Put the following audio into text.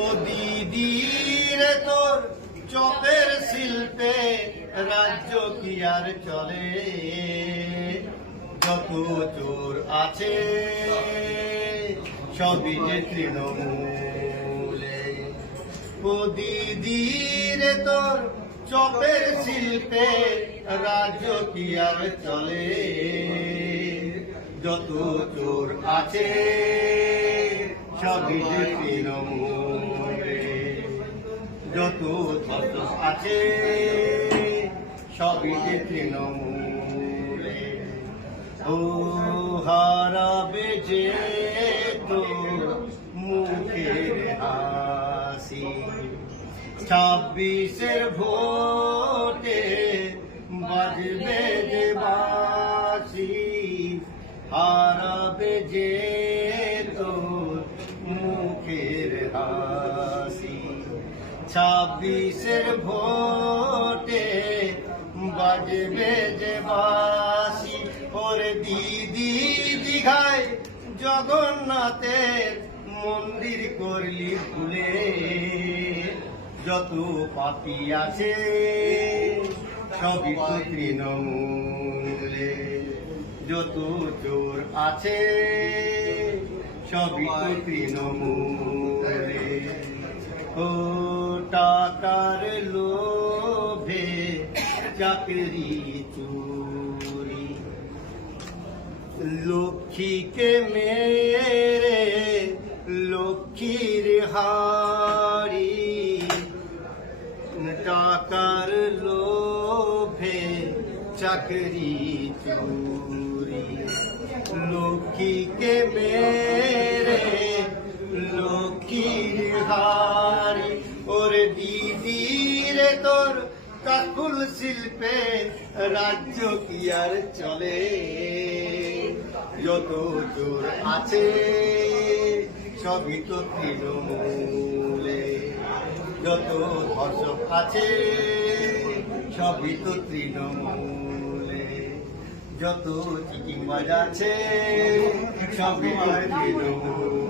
ও তোর চপের শিল্পে রাজ্য কি আর চলে? যত চোর আছে, সবই যে তৃণমূলে। ও দিদি তোর চপের শিল্পে রাজ্য কি আর চলে? যত চোর আছে, সবই যে তৃণমূলে। যত আছে। সবই যে তৃণমূলে। ও হারাবে যে তো মুখের হাসি। ছাব্বিশের ভোটে বাজবে যে বাসি হারাবে যে ছাব্বিশের ভোটে বাজবে যে বাসি ওরে দিদি দীঘায় জগন্নাথের মন্দির করলি ভুলে। যত পাপি আছে, সবই তৃণমূলে। যত চোর আছে, সবই তৃণমূলে। ও টাকার লোভে চাকরি চুরি। লক্ষ্মীকে মেরে লক্ষ্মীর হাড়ি। টাকার লোভে চাকরি চুরি। লক্ষ্মীকে মেরে লক্ষ্মীর হারি রে তোর কাকুল শিল্পে রাজ্য কি আর চলে? যত জোর আছে সবই তো তৃণমূলে। যত ধর্ষক আছে সবই তো তৃণমূলে। যত চিটিংবাজ আছে সবই তো তৃণমূলে।